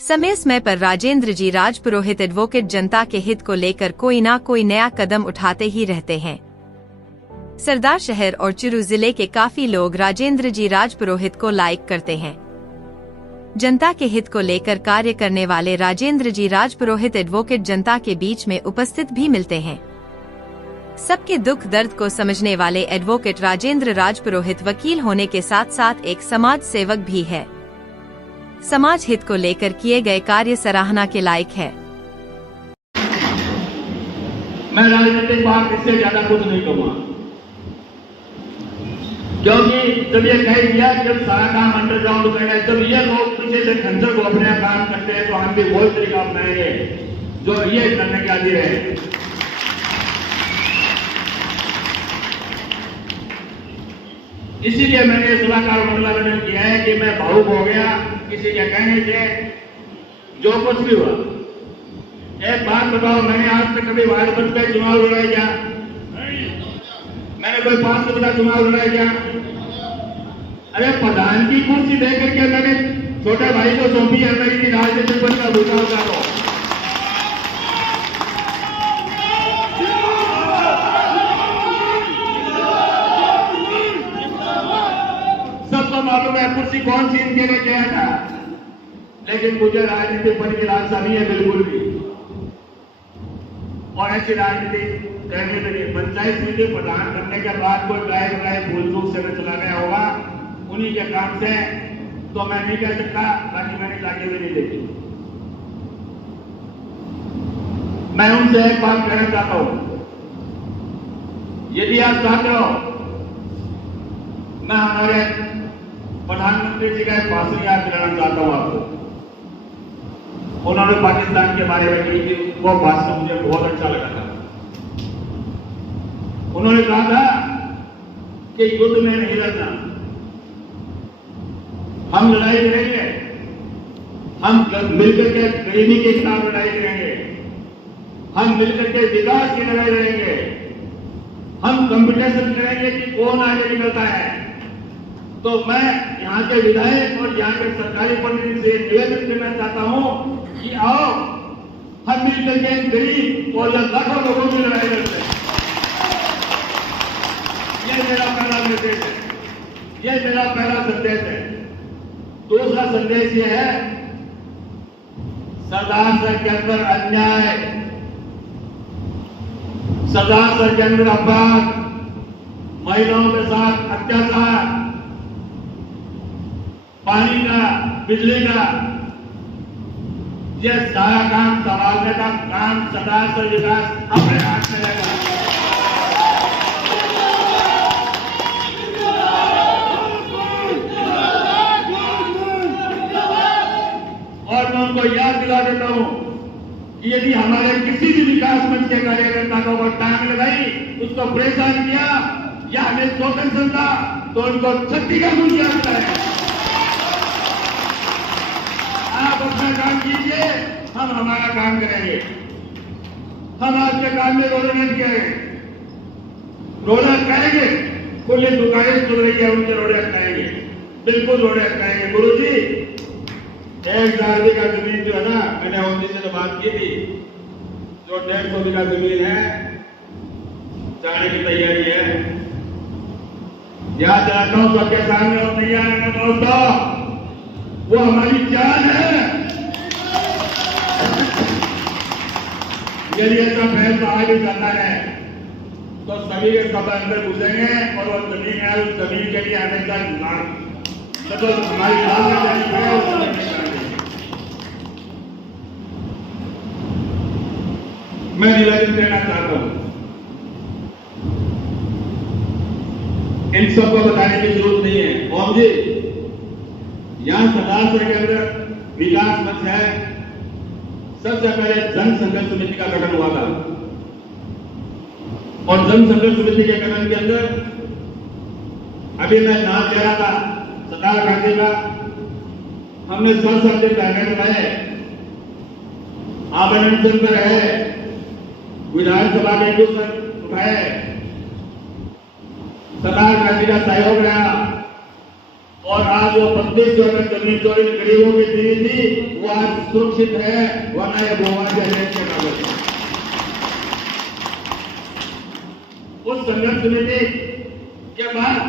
समय समय पर राजेंद्र जी राजपुरोहित एडवोकेट जनता के हित को लेकर कोई ना कोई नया कदम उठाते ही रहते हैं। सरदार शहर और चुरू जिले के काफी लोग राजेंद्र जी राजपुरोहित को लाइक करते हैं। जनता के हित को लेकर कार्य करने वाले राजेंद्र जी राजपुरोहित एडवोकेट जनता के बीच में उपस्थित भी मिलते हैं। सबके दुख दर्द को समझने वाले एडवोकेट राजेंद्र राजपुरोहित वकील होने के साथ साथ एक समाज सेवक भी है। समाज हित को लेकर किए गए कार्य सराहना के लायक है। मैं राजनीतिक बात इससे ज्यादा कुछ नहीं कहूँगा, क्योंकि जब ये कह दिया जब सारा काम अंडरग्राउंड करना है, जब ये लोग पीछे से खंजर को अपने काम करते हैं तो हम भी वही तरीका अपनाएंगे जो ये करने के आदि रहे। इसीलिए मैंने सलाहकार मंडल में किया है कि मैं भावुक हो गया किसी के कहने से, जो कुछ भी हुआ। एक बात बताओ, मैंने आज तक कभी वार्ड पद पे चुनाव लड़ाया क्या? मैंने कोई 500 का चुनाव लड़ाया क्या? अरे प्रधान की कुर्सी देकर के मैंने छोटे भाई को सौंपी है, मेरी राजनीतिक पद का भूखा उतारो। सबको मालूम है कुर्सी कौन सी इनके लिए गया था, लेकिन मुझे राजनीतिक पद की लालसा नहीं है बिल्कुल भी। और ऐसी राजनीति करने में नहीं। पंचायत समिति प्रधान करने के बाद कोई गाय भूल चूक से चला गया होगा उन्हीं के काम से, तो मैं नहीं कह सकता, बाकी मैंने जाके भी नहीं देखी। मैं उनसे एक बात कहना चाहता हूं, यदि आप चाहते हो, मैं हमारे प्रधानमंत्री जी का एक भाषण याद दिलाना चाहता हूं आपको। उन्होंने पाकिस्तान के बारे में कही थी, वो भाषण मुझे बहुत अच्छा लगा था। उन्होंने कहा था कि युद्ध में नहीं लड़ना, हम लड़ाई करेंगे, हम मिलकर के गरीबी के खिलाफ लड़ाई करेंगे, हम मिलकर के विकास की लड़ाई लड़ेंगे, हम कंपटीशन करेंगे कि कौन आगे निकलता है। तो मैं यहाँ के विधायक और यहाँ के सरकारी प्रतिनिधि से निवेदन करना चाहता हूँ कि आओ हम मिलकर के गरीब और लाखों लोगों की लड़ाई लड़ते हैं। यह मेरा पहला निर्देश है, यह मेरा पहला संदेश है। दूसरा संदेश यह है, सरदार सर के अंदर अन्याय, सरदार सर के अंदर अपराध, महिलाओं के साथ अत्याचार, पानी का, बिजली का, यह सारा काम संभालने का काम सरदार सर विकास अपने हाथ में लेगा। और मैं उनको याद दिला देता हूं कि यदि हमारे किसी भी विकास मंच के कार्यकर्ता को टांग लगाई, उसको परेशान किया या हमें शोषण समझा, तो उनको छत्ती का मुझे आता है। आप अपना काम कीजिए, हम हमारा काम करेंगे। हम आपके काम में रोना नहीं करेंगे, रोना करेंगे। खुली दुकानें खुल रही है, उनके रोड़े अटकाएंगे, बिल्कुल रोड़े अटकाएंगे। गुरु जी 1,000 बीघा जमीन जो है ना, मैंने उनसे तो बात की थी, जो 150 बीघा जमीन है जाने की तैयारी है। याद दिलाता हूं सबके सामने और तैयार है दोस्तों, वो हमारी जान है। यदि ऐसा फैसला आगे करना है तो सभी के सब अंदर घुसेंगे और वो जमीन है, उस जमीन के लिए हमेशा तो हमारी है उस मैं निवेदन करना चाहता हूं, इन सबको बताने की जरूरत नहीं है। ओम जी, यहां सरदार सर के अंदर विकास मंच है। सबसे पहले जन संघर्ष समिति का गठन हुआ था और जन संघर्ष समिति के गठन के अंदर अभी मैं नाम ले रहा था सरदार गांधी का, हमने 100 दिन पहले उठाए, आवेदन पर है, विधानसभा में कुछ उठाए, सरदार गांधी का सहयोग रहा और आज वो 32 जो जमीन चोरी गरीबों की दी थी वो आज सुरक्षित है, वरना ये भूमाफिया के कागज। उस संघर्ष समिति के बाद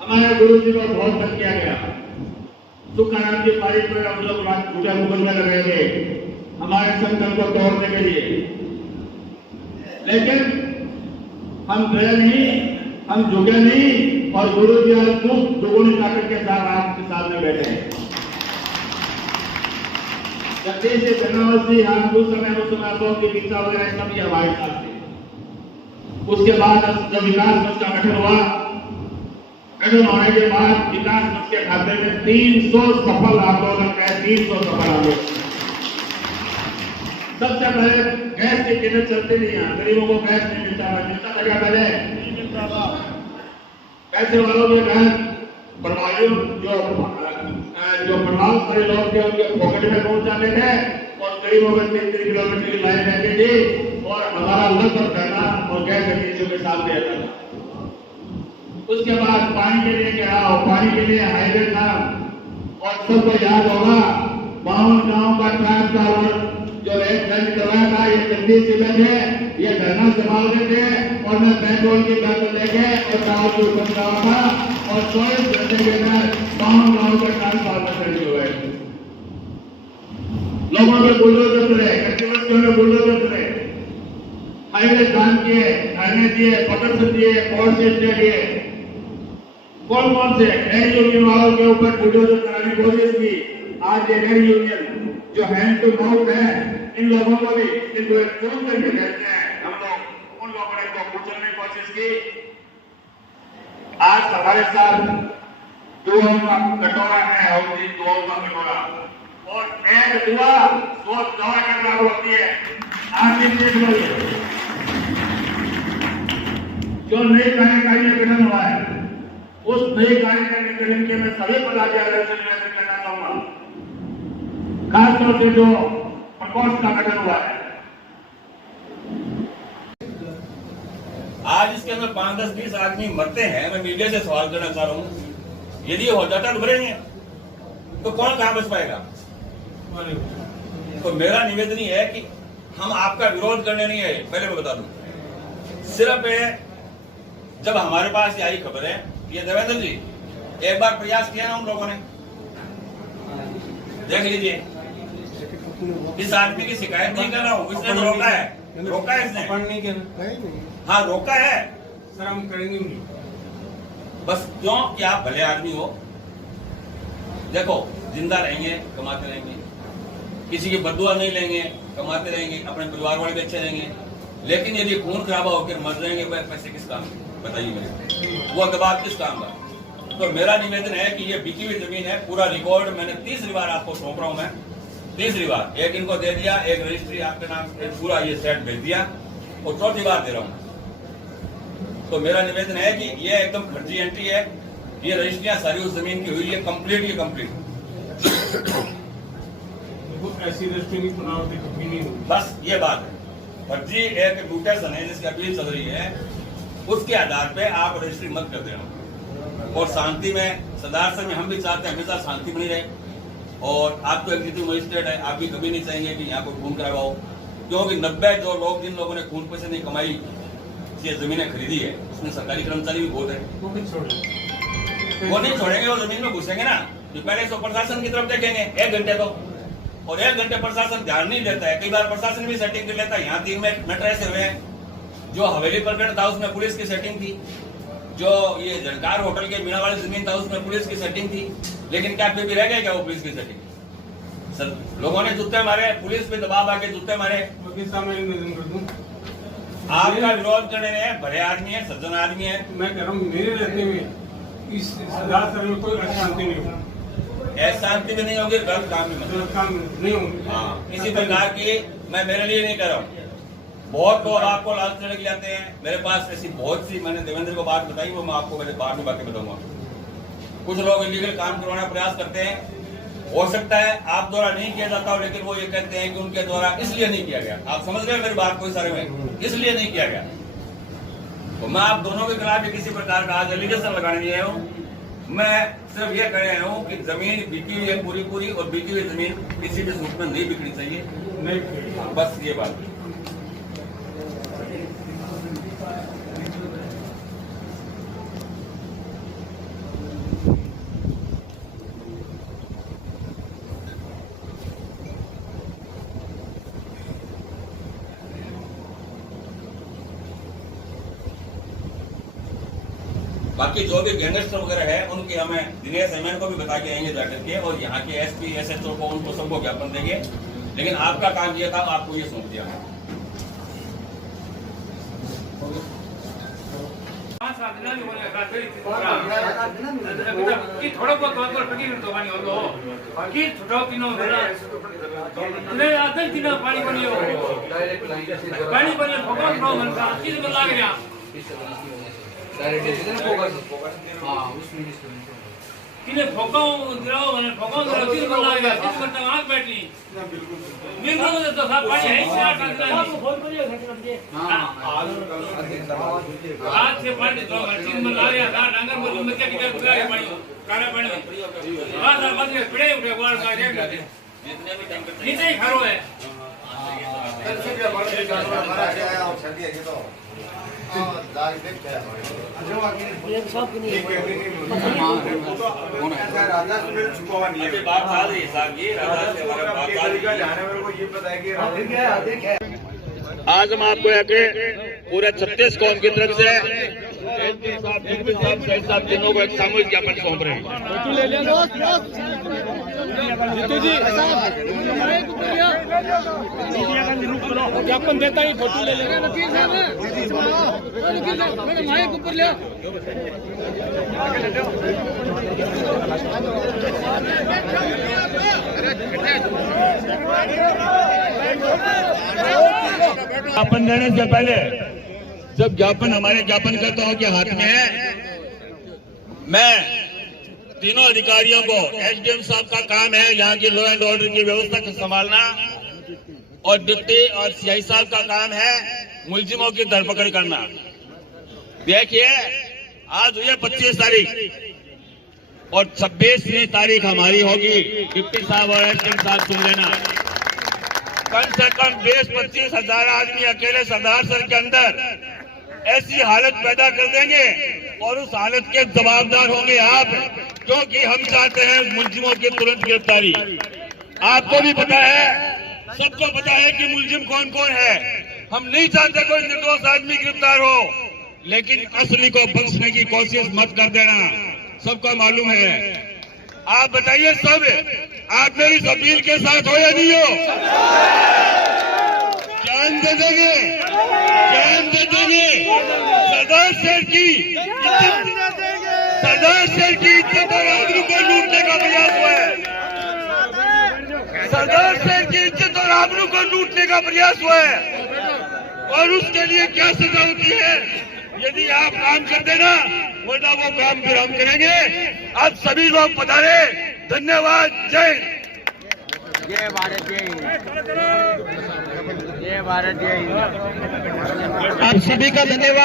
हमारे गुरु जी को बहुत तक किया गया। सुखाराम की पारी पर हम लोग पूजा मुकदमे कर रहे थे हमारे संकल्प को तोड़ने के लिए, लेकिन हम गए नहीं, हम झुके नहीं और गुरु जी आज दुगुनी ताकत के साथ आपके सामने बैठे हैं। जगदीश से जनावसी हम उस समय मुसलमानों की भिक्षा वगैरह सब ये हमारे साथ थे। उसके बाद जब विकास मंच का गठन हुआ, गठन होने के बाद विकास मंच के खाते में 300 सफल आंदोलन है, 300 सफल आंदोलन। सबसे पहले गैस के किले चलते नहीं है, गरीबों को गैस नहीं मिलता, मिलता था पहले पैसे वालों के घर प्रभावित जो प्रभावशाली लोग थे उनके पॉकेट में पहुंच जाते थे और गरीबों को 3-3 किलोमीटर की लाइन रहती थी और हमारा लगभग करना और गैस एजेंसियों के साथ रहता था। उसके बाद पानी के लिए क्या, पानी के लिए हाईवे था और सबको याद होगा 52 गांव का ट्रांसफार्मर जो रेट दर्ज करवाया था, ये जल्दी से थे, ये धरना संभालते थे और मैं पेट्रोल की बोतल लेके और चावल की उपज रहा था और 24 घंटे के अंदर 52 गांव के ट्रांसफार्मर रेडी हो गए। लोगों के बुलडोजर चले, गतिविधियों में बुलडोजर चले, हाईवे जाम किए, धरने दिए, प्रोटेक्शन दिए, कोर्ट से दिए। कौन कौन से एयर यूनियन वालों के ऊपर बुलडोजर चलाने की कोशिश की। आज ये एयर यूनियन जो हैंड टू माउथ है, इन लोगों को भी इनको चुन करके कहते हैं, हम लोग उन लोगों ने इनको कुचलने की कोशिश की। आज हमारे साथ दुआओं का कटोरा है और इन दुआओं का कटोरा और एक दुआ 100 दवा के बराबर होती है। आज भी देख लो जो नई कार्यकारिणी में गठन हुआ है, उस नई कार्यकारिणी गठन के मैं सभी पदाधिकारियों से निवेदन करना चाहूंगा, खासतौर से जो प्रकोष्ठ का गठन हुआ है। आज इसके अंदर 5-10-20 आदमी मरते हैं। मैं मीडिया से सवाल करना चाह रहा हूँ, यदि हो जाता तो भरेंगे तो कौन कहां बच पाएगा। तो मेरा निवेदन है कि हम आपका विरोध करने नहीं है, पहले मैं बता दूं, सिर्फ जब हमारे पास ये आई खबर है, ये देवेंद्र जी एक बार प्रयास किया ना हम लोगों ने, देख लीजिए, इस आदमी की शिकायत नहीं कर रहा हूँ, इसने तो रोका है इसने, हाँ रोका है सर, हम करेंगे नहीं। बस क्यों कि आप भले आदमी हो। देखो जिंदा रहेंगे, कमाते रहेंगे, किसी की बददुआ नहीं लेंगे, कमाते रहेंगे, अपने परिवार वाले भी अच्छे रहेंगे। लेकिन यदि खून खराबा होकर मर जाएंगे, वह पैसे किस काम के, बताइए मेरे, वो दबाव किस काम का। तो मेरा निवेदन है कि ये बिकी हुई जमीन है, पूरा रिकॉर्ड मैंने 30 बार आपको सौंप रहा हूं, मैं 30 बार, एक इनको दे दिया, एक रजिस्ट्री आपके नाम पूरा ये सेट भेज दिया और 4थी बार दे रहा हूं। तो मेरा निवेदन है कि ये एकदम फर्जी एंट्री है, ये रजिस्ट्रियां सारी उस जमीन की हुई है, कंप्लीट ये कंप्लीट। ऐसी रजिस्ट्री की पुनरावृत्ति कभी नहीं होगी। बस ये बात है, फर्जी एक म्यूटेशन है जिसकी अपील चल रही है, उसके आधार पे आप रजिस्ट्री मत कर देना और शांति में, सदार में हम भी चाहते हैं हमेशा शांति बनी रहे। और आप तो एग्जीक्यूटिव मजिस्ट्रेट है, आप भी कभी नहीं चाहेंगे कि यहाँ कोई खून करावा हो, क्योंकि 90 जो लोग, जिन लोगों ने खून पैसे नहीं कमाई, ये जमीनें खरीदी है, उसमें सरकारी कर्मचारी भी बहुत है, वो नहीं छोड़ेंगे, वो जमीन में घुसेंगे ना। तो पहले तो प्रशासन की तरफ देखेंगे 1 घंटे तो, और 1 घंटे प्रशासन ध्यान नहीं देता है। कई बार प्रशासन भी सेटिंग कर लेता है। यहाँ 3 मैटर ऐसे हुए हैं, जो हवेली प्रकरण था उसमें पुलिस की सेटिंग थी, जो ये झंकार होटल के मीना वाली जमीन था उसमें पुलिस की सेटिंग थी, लेकिन क्या फिर भी रह गए क्या वो पुलिस की सेटिंग। सर लोगों ने जूते मारे, पुलिस पे दबाव आके जूते मारे। आपका विरोध करने में बड़े आदमी है, सज्जन आदमी है, मैं कह रहा हूँ मेरे रहते हुए इस सदार में कोई अशांति नहीं होगी, अशांति भी नहीं होगी, गलत काम भी नहीं होगी। हाँ, इसी प्रकार की मैं मेरे लिए नहीं कर रहा हूँ। बहुत लोग आपको लालच लग जाते हैं, मेरे पास ऐसी बहुत सी, मैंने देवेंद्र को बात बताई, वो मैं आपको मेरे बाद में बातें बताऊंगा। कुछ लोग इलीगल काम करवाने का प्रयास करते हैं, हो सकता है आप द्वारा नहीं किया जाता हो, लेकिन वो ये कहते हैं कि उनके द्वारा इसलिए नहीं किया गया। आप समझ गए मेरी बात को, सारे में इसलिए नहीं किया गया। तो मैं आप दोनों के खिलाफ किसी प्रकार का आज एलिगेशन लगाने नहीं आया हूँ। मैं सिर्फ ये कह रहा हूँ कि जमीन बिकी हुई है पूरी और बिकी हुई जमीन किसी भी सूरत में नहीं बिकनी चाहिए, नहीं बस ये बात। बाकी जो भी गैंगस्टर वगैरह है उनकी हमें दिनेश एमएन को भी बता के आएंगे जाकर के, और यहाँ के एसपी एसएचओ को उनको सबको ज्ञापन देंगे। लेकिन आपका काम ये था, आपको ये सौंप दिया। थोड़ा बहुत किने ठोकाओ गिराओ मैंने ठोकाओ गिराओ तीन बन गया तीन घंटा आंख बैठनी बिल्कुल तो सब पानी है ही चार का फोन करियो हां आज से पानी तो तीन बन गया था डांगर बोल में क्या किधर पूरा पानी काला पानी बाद में पड़े उठे वाल का जितने भी टैंकर नीचे खरो है से भी बड़े जानवर मारा गया और सर्दी है तो दाग देख क्या ये सब की नहीं राजा से छुपावा नहीं है। बात आ रही है साहब, ये राजा से हमारा बात आ रही है, जानवर को ये बताया कि ठीक है। आज हम आपको आके पूरे 36 कौम की तरफ से साहब तीनों को एक सामूहिक ज्ञापन सौंप रहे हैं। ज्ञापन देता ही फोटो ले लेगा वकील साहब माइक ऊपर ले ज्ञापन देने से पहले जब ज्ञापन हमारे ज्ञापनकर्ताओं के हाथ में है, मैं तीनों अधिकारियों को, एसडीएम साहब का काम है यहाँ की लॉ एंड ऑर्डर की व्यवस्था को संभालना, और डिप्टी और सीआई साहब का काम है मुलजिमों की धरपकड़ करना। देखिए आज हुई है 25 तारीख और 26वीं तारीख हमारी होगी। डिप्टी साहब और एसडीएम साहब सुन लेना, कम से कम 20-25 हजार आदमी अकेले सरदार सर के अंदर ऐसी हालत पैदा कर देंगे और उस हालत के जवाबदार होंगे आप, क्योंकि हम चाहते हैं मुलजिमों की तुरंत गिरफ्तारी। आपको भी पता है, सबको पता है कि मुलजिम कौन कौन है। हम नहीं चाहते कोई निर्दोष आदमी गिरफ्तार हो, लेकिन असली को बख्शने की कोशिश मत कर देना, सबको मालूम है। आप बताइए सब, आप मेरी इस अपील के साथ हो या नहीं हो? जान दे देंगे, जान दे देंगे। सरदार शेर की इज्जत और आबरू को लूटने का प्रयास हुआ है। सरदार शेर की इज्जत और आबरू को लूटने का प्रयास हुआ है, और उसके लिए क्या सजा होती है यदि आप काम कर देना, वरना वो काम फिर हम करेंगे। आप सभी लोग पधारे, धन्यवाद, जय हिंद। जय भारत, जय हिंद, जय भारत, जय हिंद। आप सभी का धन्यवाद।